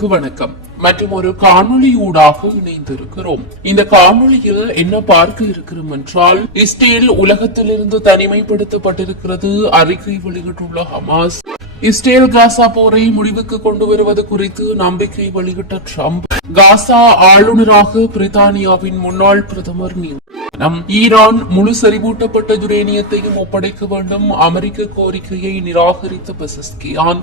உறவுகளுக்கு வணக்கம் மற்றும் ஒரு காணொளி ஊடாக இணைந்திருக்கிறோம். இந்த காணொளியில் என்ன பார்க்க இருக்கிறோம் என்றால், இஸ்ரேல் உலகத்திலிருந்து தனிமைப்படுத்தப்பட்டிருக்கிறது அறிக்கை வெளியிட்டுள்ள ஹமாஸ். இஸ்ரேல் காசா போரை முடிவுக்கு கொண்டு வருவது குறித்து நம்பிக்கை வெளியிட்ட ட்ரம்ப். காசா ஆளுநராக பிரித்தானியாவின் முன்னாள் பிரதமர் ஈரான் முழு செறிவூட்டப்பட்ட யுரேனியத்தையும் ஒப்படைக்க வேண்டும் அமெரிக்க கோரிக்கையை நிராகரித்த பெசஸ்கியான்.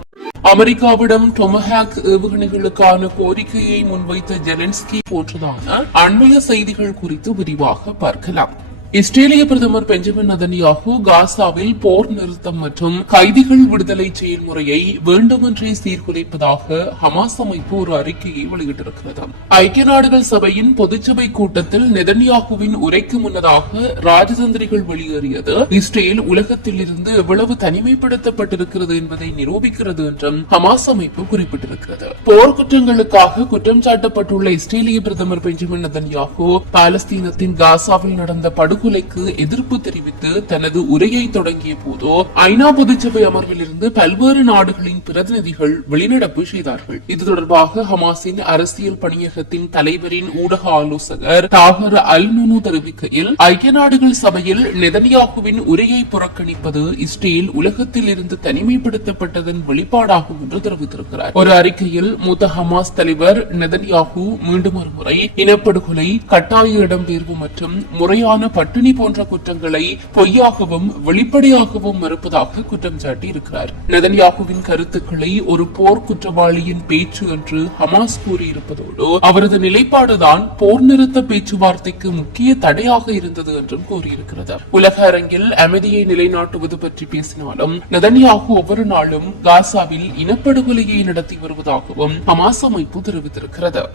அமெரிக்காவிடம் டொமஹாக் ஏவுகணைகளுக்கான கோரிக்கையை முன்வைத்த ஜெலன்ஸ்கி போன்றதான அண்மைய செய்திகள் குறித்து விரிவாக பார்க்கலாம். இஸ்ரேலிய பிரதமர் பெஞ்சமின் நெதன்யாகு காசாவில் போர் நிறுத்தம் மற்றும் கைதிகள் விடுதலை செயல்முறையை வேண்டுமென்றே சீர்குலைப்பதாக ஹமாஸ் அமைப்பு ஒரு அறிக்கையை வெளியிட்டிருக்கிறது. ஐக்கிய நாடுகள் சபையின் பொதுச்சபை கூட்டத்தில் நெதன்யாகுவின் உரைக்கு முன்னதாக ராஜதந்திரிகள் வெளியேறியது இஸ்ரேல் உலகத்தில் இருந்து எவ்வளவு தனிமைப்படுத்தப்பட்டிருக்கிறது என்பதை நிரூபிக்கிறது என்றும் ஹமாஸ் அமைப்பு குறிப்பிட்டிருக்கிறது. போர் குற்றங்களுக்காக குற்றம் சாட்டப்பட்டுள்ள இஸ்ரேலிய பிரதமர் பெஞ்சமின் நெதன்யாகு பாலஸ்தீனத்தின் காசாவில் நடந்த படுகொலைக்கு எதிர்ப்பு தெரிவித்து தனது உரையை தொடங்கிய போதோ ஐநா பொதுச்சபை அமர்வில் இருந்து பல்வேறு நாடுகளின் பிரதிநிதிகள் வெளிநடப்பு செய்தார்கள். இது தொடர்பாக ஹமாஸின் அரசியல் பணியகத்தின் தலைவரின் ஊடக ஆலோசகர் தாகர் அல் நுனு தெரிவிக்கையில், ஐக்கிய நாடுகள் சபையில் நெதன்யாகுவின் உரையை புறக்கணிப்பது இஸ்ரேல் உலகத்தில் இருந்து தனிமைப்படுத்தப்பட்டதன் வெளிப்பாடாகும் என்று தெரிவித்திருக்கிறார். ஒரு அறிக்கையில் மூத்த ஹமாஸ் தலைவர் நெதன்யாகு மீண்டும் ஒரு முறை இனப்படுகொலை, கட்டாய இடம்பெயர்வு மற்றும் முறையான பட்டினி போன்ற குற்றங்களை பொய்யாகவும் வெளிப்படையாகவும் மறுப்பதாக குற்றம் சாட்டி இருக்கிறார். நெதன்யாகுவின் கருத்துக்களை ஒரு போர் குற்றவாளியின் பேச்சு என்று ஹமாஸ் கூறியிருப்பதோடு அவரது நிலைப்பாடுதான் போர் நிறுத்த பேச்சுவார்த்தைக்கு முக்கிய தடையாக இருந்தது என்றும் கூறியிருக்கிறது. உலக அரங்கில் அமைதியை நிலைநாட்டுவது பற்றி பேசினாலும் நெதன்யாகு ஒவ்வொரு நாளும் காசாவில் இனப்படுகொலையை நடத்தி வருவதாகவும் ஹமாஸ் அமைப்பு தெரிவித்திருக்கிறது.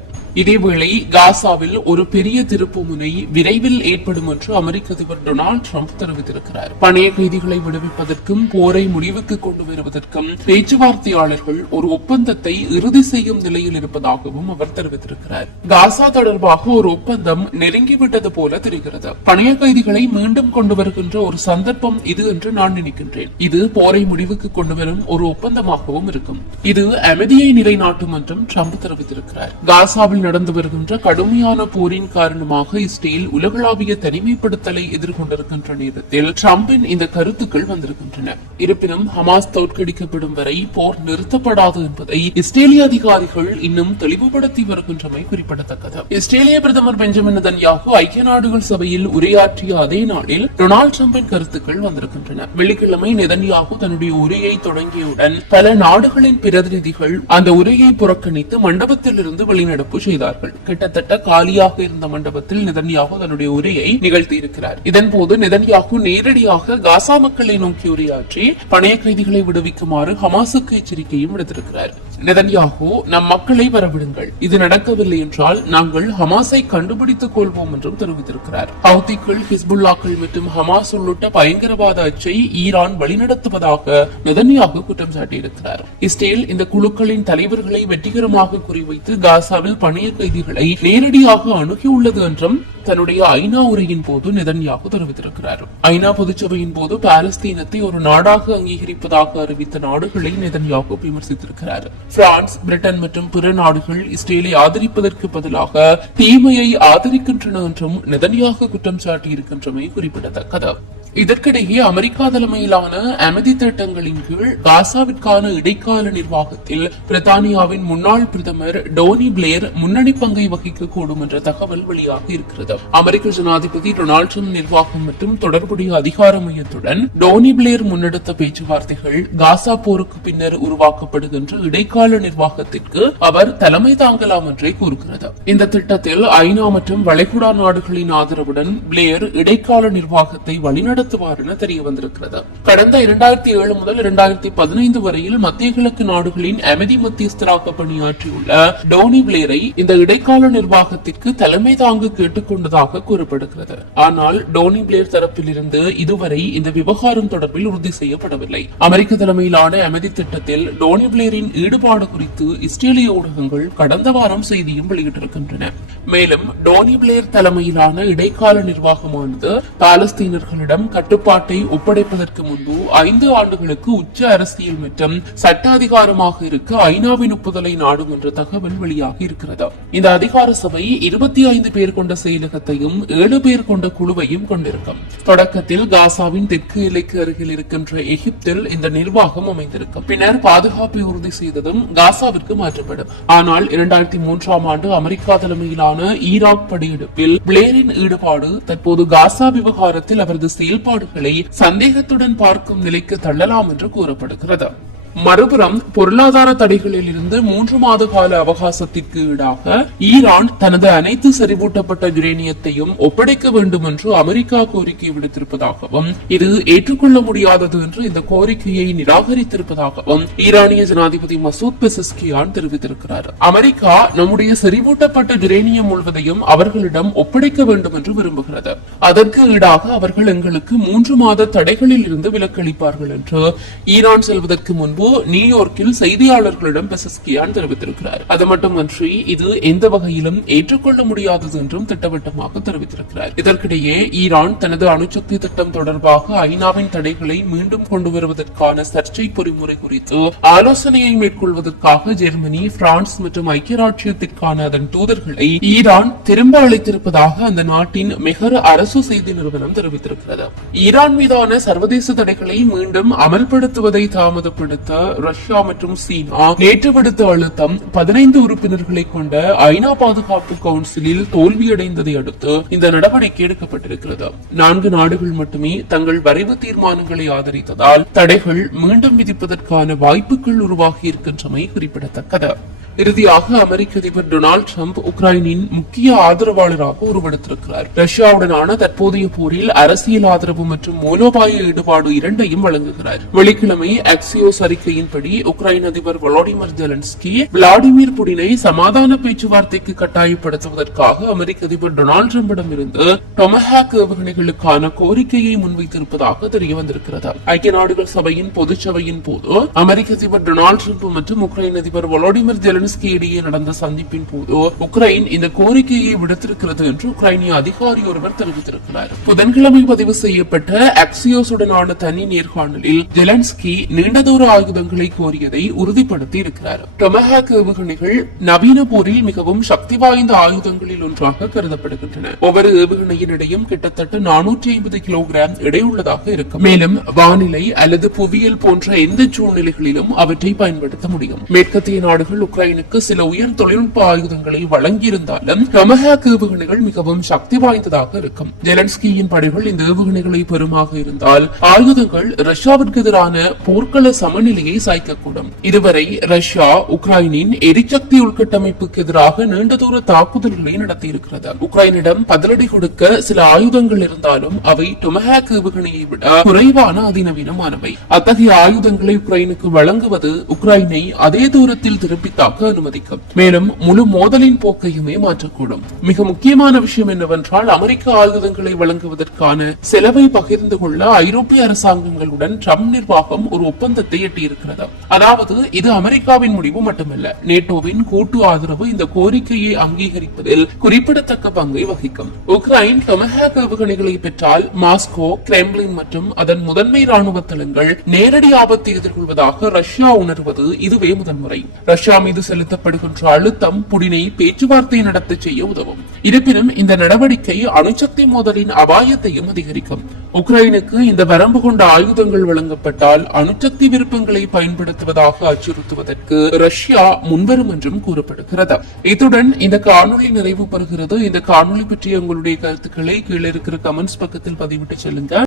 இதேவேளை காசாவில் ஒரு பெரிய திருப்புமுனை விரைவில் ஏற்படும் என்று அமெரிக்க அதிபர் டொனால்டு டிரம்ப் தெரிவித்திருக்கிறார். பணைய கைதிகளை விடுவிப்பதற்கும் போரை முடிவுக்கு கொண்டு வருவதற்கும் பேச்சுவார்த்தையாளர்கள் ஒரு ஒப்பந்தத்தை இறுதி செய்யும் நிலையில் இருப்பதாகவும் அவர் தெரிவித்திருக்கிறார். காசா தொடர்பாக ஒரு ஒப்பந்தம் நெருங்கிவிட்டது போல தெரிகிறது. பணைய கைதிகளை மீண்டும் கொண்டு வருகின்ற ஒரு சந்தர்ப்பம் இது என்று நான் நினைக்கின்றேன். இது போரை முடிவுக்கு கொண்டு வரும் ஒரு ஒப்பந்தமாகவும் இருக்கும். இது அமைதியை நிலைநாட்டும் என்றும் டிரம்ப் தெரிவித்திருக்கிறார். காசாவில் நடந்து வருகின்ற கடுமையான போரின் காரணமாக இஸ்ரேல் உலகளாவிய தனிமைப்படுத்தலை எதிர்கொண்டிருக்கின்ற நேரத்தில் டிரம்பின் இந்த கருத்துக்கள் வந்திருக்கின்றன. இருப்பினும் ஹமாஸ் தோற்கடிக்கப்படும் வரை போர் நிறுத்தப்படாது என்பதை இஸ்ரேலிய அதிகாரிகள் இன்னும் தெளிவுபடுத்தி வருகின்றமை குறிப்பிடத்தக்கது. இஸ்ரேலிய பிரதமர் பெஞ்சமின் நெதன்யாகு ஐக்கிய நாடுகள் சபையில் உரையாற்றிய அதே நாளில் டொனால்டு டிரம்பின் கருத்துக்கள் வந்திருக்கின்றன. வெள்ளிக்கிழமை நெதன்யாகு தன்னுடைய உரையை தொடங்கியவுடன் பல நாடுகளின் பிரதிநிதிகள் அந்த உரையை புறக்கணித்து மண்டபத்தில் இருந்து வெளிநடப்பு செய்தார்கள். கிட்டத்தட்ட காலியாக இருந்த மண்டபத்தில் நெதன்யாகு தன்னுடைய உரையை நிகழ்த்தியிருக்கிறார். இதன்போது நெதன்யாகு நேரடியாக காசா மக்களை நோக்கி உரையாற்றி பணைய கைதிகளை விடுவிக்குமாறு ஹமாஸுக்கு எச்சரிக்கையும் விடுத்திருக்கிறார். நெதன்யாகு, நம் மக்களை வரவிடுங்கள், இது நடக்கவில்லை என்றால் நாங்கள் ஹமாஸை கண்டுபிடித்துக் கொள்வோம் என்றும் தெரிவித்திருக்கிறார். ஹவுதிகள், ஹிஸ்புல்லாக்கள் மற்றும் ஹமாஸ் உள்ளிட்ட பயங்கரவாத அச்சை ஈரான் வழிநடத்துவதாக நெதன்யாகு குற்றம் சாட்டியிருக்கிறார். இஸ்ரேல் இந்த குழுக்களின் தலைவர்களை வெற்றிகரமாக குறிவைத்து காசாவில் பணைய கைதிகளை நேரடியாக அணுகியுள்ளது என்றும் தன்னுடைய ஐநா உரையின் போது நெதன்யாகு தெரிவித்திருக்கிறார். ஐநா பொதுச்சபையின் போது பாலஸ்தீனத்தை ஒரு நாடாக அங்கீகரிப்பதாக அறிவித்த நாடுகளை நெதன்யாகு விமர்சித்திருக்கிறார். பிரான்ஸ், பிரிட்டன் மற்றும் பிற நாடுகள் இஸ்ரேலை ஆதரிப்பதற்கு பதிலாக தீமையை ஆதரிக்கின்றன என்றும் நெதன்யாகு குற்றம் சாட்டியிருக்கின்றமை குறிப்பிடத்தக்கது. இதற்கிடையே அமெரிக்கா தலைமையிலான அமைதி திட்டங்களின் கீழ் காசாவிற்கான இடைக்கால நிர்வாகத்தில் பிரித்தானியாவின் முன்னாள் பிரதமர் டோனி பிளேர் முன்னணி பங்கை வகிக்கக்கூடும் என்ற தகவல் வெளியாக இருக்கிறது. அமெரிக்க ஜனாதிபதி டொனால்டு டிரம்ப் நிர்வாகம் மற்றும் தொடர்புடைய அதிகார மையத்துடன் டோனி பிளேர் முன்னெடுத்த பேச்சுவார்த்தைகள் காசா போருக்கு பின்னர் உருவாக்கப்படுகின்ற இடைக்கால நிர்வாகத்திற்கு அவர் தலைமை தாங்கலாம் என்றே கூறுகிறது. இந்த திட்டத்தில் ஐநா மற்றும் வளைகுடா நாடுகளின் ஆதரவுடன் பிளேர் இடைக்கால நிர்வாகத்தை வழிநடத்த என தெரிய வந்திருக்கிறது. கடந்த 2007 முதல் 2015 வரையில் மத்திய கிழக்கு நாடுகளின் அமைதி மத்தியஸ்தராக பணியாற்றியுள்ள டோனி பிளேரை இந்த இடைக்கால நிர்வாகத்திற்கு தலைமை தாங்க கேட்டுக்கொண்டதாக கூறப்படுகிறது. ஆனால் டோனி பிளேர் தரப்பில் இருந்து இதுவரை இந்த விவகாரம் தொடர்பில் உறுதி செய்யப்படவில்லை. அமெரிக்க தலைமையிலான அமைதி திட்டத்தில் டோனி பிளேரின் ஈடுபாடு குறித்து இஸ்ரேலிய ஊடகங்கள் கடந்த வாரம் செய்தியும் வெளியிட்டிருக்கின்றன. மேலும் டோனி பிளேர் தலைமையிலான இடைக்கால நிர்வாகமானது பாலஸ்தீனர்களிடம் கட்டுப்பாட்டை ஒப்படைப்பதற்கு முன்பு 5 ஆண்டுகளுக்கு உச்ச அரசியல் மற்றும் சட்ட அதிகாரமாக இருக்க ஐநாவின் ஒப்புதலை நாடும் என்ற தகவல் வெளியாகி இருக்கிறது. இந்த அதிகார சபை 25 பேர் கொண்ட செயலகத்தையும் 7 பேர் கொண்ட குழுவையும் கொண்டிருக்கும். தொடக்கத்தில் காசாவின் தெற்கு எல்லைக்கு அருகில் இருக்கின்ற எகிப்தில் இந்த நிர்வாகம் அமைந்திருக்கும். பின்னர் பாதுகாப்பை உறுதி செய்ததும் காசாவிற்கு மாற்றப்படும். ஆனால் 2003ஆம் ஆண்டு அமெரிக்கா தலைமையிலான ஈராக் படையெடுப்பில் பிளேரின் ஈடுபாடு தற்போது காசா விவகாரத்தில் அவரது செயல்பாடுகளை சந்தேகத்துடன் பார்க்கும் நிலைக்கு தள்ளலாம் என்று கூறப்படுகிறது. மறுபுறம் பொருளாதார தடைகளில் இருந்து 3 மாத கால அவகாசத்திற்கு ஈடாக ஈரான் தனது அனைத்து செறிவூட்டப்பட்ட யுரேனியத்தையும் ஒப்படைக்க வேண்டும் என்று அமெரிக்கா கோரிக்கை விடுத்திருப்பதாகவும் இது ஏற்றுக்கொள்ள முடியாதது என்று இந்த கோரிக்கையை நிராகரித்திருப்பதாகவும் ஈரானிய ஜனாதிபதி மசூத் பெசஸ்கியான் தெரிவித்திருக்கிறார். அமெரிக்கா நம்முடைய செறிவூட்டப்பட்ட யுரேனியம் முழுவதையும் அவர்களிடம் ஒப்படைக்க வேண்டும் என்று விரும்புகிறது. அதற்கு ஈடாக அவர்கள் எங்களுக்கு 3 மாத தடைகளில் இருந்து விலக்களிப்பார்கள் என்று ஈரான் செல்வதற்கு முன்பு நியூயார்க்கில் செய்தியாளர்களிடம் பெசஸ்கியான் தெரிவித்திருக்கிறார். அது மட்டுமன்றி இது எந்த வகையிலும் ஏற்றுக்கொள்ள முடியாதது என்றும் திட்டவட்டமாக தெரிவித்திருக்கிறார். இதற்கிடையே ஈரான் தனது அணுசக்தி திட்டம் தொடர்பாக ஐநாவின் தடைகளை மீண்டும் கொண்டு வருவதற்கான சர்ச்சை பொறிமுறை குறித்து ஆலோசனையை மேற்கொள்வதற்காக ஜெர்மனி, பிரான்ஸ் மற்றும் ஐக்கிய ராச்சியத்திற்கான அதன் தூதர்களை ஈரான் திரும்ப அளித்திருப்பதாக அந்த நாட்டின் மெஹர் அரசு செய்தி நிறுவனம் தெரிவித்திருக்கிறது. ஈரான் மீதான சர்வதேச தடைகளை மீண்டும் அமல்படுத்துவதை தாமதப்படுத்த ரஷ்யா மற்றும் சீனா நேற்று விடுத்த அழுத்தம் 15 உறுப்பினர்களை கொண்ட ஐநா பாதுகாப்பு கவுன்சிலில் தோல்வியடைந்ததை அடுத்து இந்த நடவடிக்கை எடுக்கப்பட்டிருக்கிறது. 4 நாடுகள் மட்டுமே தங்கள் வரைவு தீர்மானங்களை ஆதரித்ததால் தடைகள் மீண்டும் விதிப்பதற்கான வாய்ப்புகள் உருவாகி இருக்கின்றமை குறிப்பிடத்தக்கது. இறுதியாக அமெரிக்க அதிபர் டொனால்டு டிரம்ப் உக்ரைனின் முக்கிய ஆதரவாளராக உருவெடுத்திருக்கிறார். ரஷ்யாவுடனான தற்போதைய போரில் அரசியல் ஆதரவு மற்றும் மூலோபாய ஈடுபாடு இரண்டையும் வழங்குகிறார். வெள்ளிக்கிழமை அக்சியோஸ் அறிக்கையின்படி உக்ரைன் அதிபர் வோலோடிமிர் ஜெலன்ஸ்கி விளாடிமிர் புடினை சமாதான பேச்சுவார்த்தைக்கு கட்டாயப்படுத்துவதற்காக அமெரிக்க அதிபர் டொனால்டு டிரம்பிடம் இருந்து டொமஹாக் ஏவுகணைகளுக்கான கோரிக்கையை முன்வைத்திருப்பதாக தெரிய வந்திருக்கிறது. ஐக்கிய நாடுகள் சபையின் பொதுச்சபையின் போது அமெரிக்க அதிபர் டொனால்டு டிரம்ப் மற்றும் உக்ரைன் அதிபர் வோலோடிமிர் ஜெலன்ஸ்கி இடையே நடந்த சந்திப்பின் போது உக்ரைன் இந்த கோரிக்கையை விடுத்திருக்கிறது என்று உக்ரைனிய அதிகாரி ஒருவர் தெரிவித்திருக்கிறார். புதன்கிழமை பதிவு செய்யப்பட்ட அக்சியோஸுடனான தனி நேர்காணலில் ஜெலன்ஸ்கி நீண்ட தூர ஆயுதங்களை கோரியதை உறுதிப்படுத்தி இருக்கிறார். டொமஹாக் ஏவுகணைகள் நவீன போரில் மிகவும் சக்தி வாய்ந்த ஆயுதங்களில் ஒன்றாக கருதப்படுகின்றன. ஒவ்வொரு ஏவுகணையின் இடையும் கிட்டத்தட்ட 450 கிலோகிராம் எடையுள்ளதாக இருக்கும். மேலும் வானிலை அல்லது புவியியல் போன்ற எந்த சூழ்நிலைகளிலும் அவற்றை பயன்படுத்த முடியும். மேற்கத்திய நாடுகள் உக்ரைனுக்கு சில உயர் தொழில்நுட்ப ஆயுதங்களை வழங்கியிருந்தாலும் டொமஹாக் ஏவுகணைகள் மிகவும் சக்தி வாய்ந்ததாக இருக்கும். ஜெலன்ஸ்கியின் படைகள் இந்த ஏவுகணைகளை பெறுமாக இருந்தால் ஆயுதங்கள் ரஷ்யாவிற்கு எதிரான போர்க்கள சமநிலையை சாய்க்கக்கூடும். இதுவரை ரஷ்யா உக்ரைனின் எரிசக்தி உள்கட்டமைப்புக்கு எதிராக நீண்ட தூர தாக்குதல்களை நடத்தியிருக்கிறது. உக்ரைனிடம் பதிலடி கொடுக்க சில ஆயுதங்கள் இருந்தாலும் அவை டொமஹாக் ஏவுகணையை விட குறைவான அதிநவீனமானவை. அத்தகைய ஆயுதங்களை உக்ரைனுக்கு வழங்குவது உக்ரைனை அதே தூரத்தில் திருப்பி தாக்க அனுமதிக்கும். மேலும் முழு மோதலின் போக்கையுமே மாற்றக்கூடும். மிக முக்கியமான விஷயம் என்னவென்றால் அமெரிக்க ஆயுதங்களை வழங்குவதற்கான செலவை பகிர்ந்து கொள்ள ஐரோப்பிய அரசாங்கங்களுடன் ட்ரம்ப் நிர்வாகம் ஒரு ஒப்பந்தத்தை எட்டியிருக்கிறது. அதாவது இது அமெரிக்காவின் முடிவு மட்டுமல்ல, நேட்டோவின் கூட்டு ஆதரவு இந்த கோரிக்கையை அங்கீகரிப்பதில் குறிப்பிடத்தக்க பங்கை வகிக்கும். உக்ரைன் டொமஹாக் ஏவுகணைகளை பெற்றால் மாஸ்கோ, கிரெம்ளின் மற்றும் அதன் முதன்மை ராணுவ தளங்கள் நேரடி ஆபத்தை எதிர்கொள்வதாக ரஷ்யா உணர்வது இதுவே முதன்முறை. ரஷ்யா மீது செலுத்தப்படுகின்ற அழுத்தம் புடினை பேச்சுவார்த்தை நடத்த செய்ய உதவும். இருப்பினும் இந்த நடவடிக்கை அணுசக்தி மோதலின் அபாயத்தையும் அதிகரிக்கும். உக்ரைனுக்கு இந்த வரம்பு கொண்ட ஆயுதங்கள் வழங்கப்பட்டால் அணுசக்தி விருப்பங்களை பயன்படுத்துவதாக அச்சுறுத்துவதற்கு ரஷ்யா முன்வரும் என்றும் கூறப்படுகிறது. இத்துடன் இந்த காணொலி நிறைவு பெறுகிறது. இந்த காணொலி பற்றிய உங்களுடைய கருத்துக்களை கீழே இருக்கிற கமெண்ட்ஸ் பக்கத்தில் பதிவிட்டு செல்லுங்க.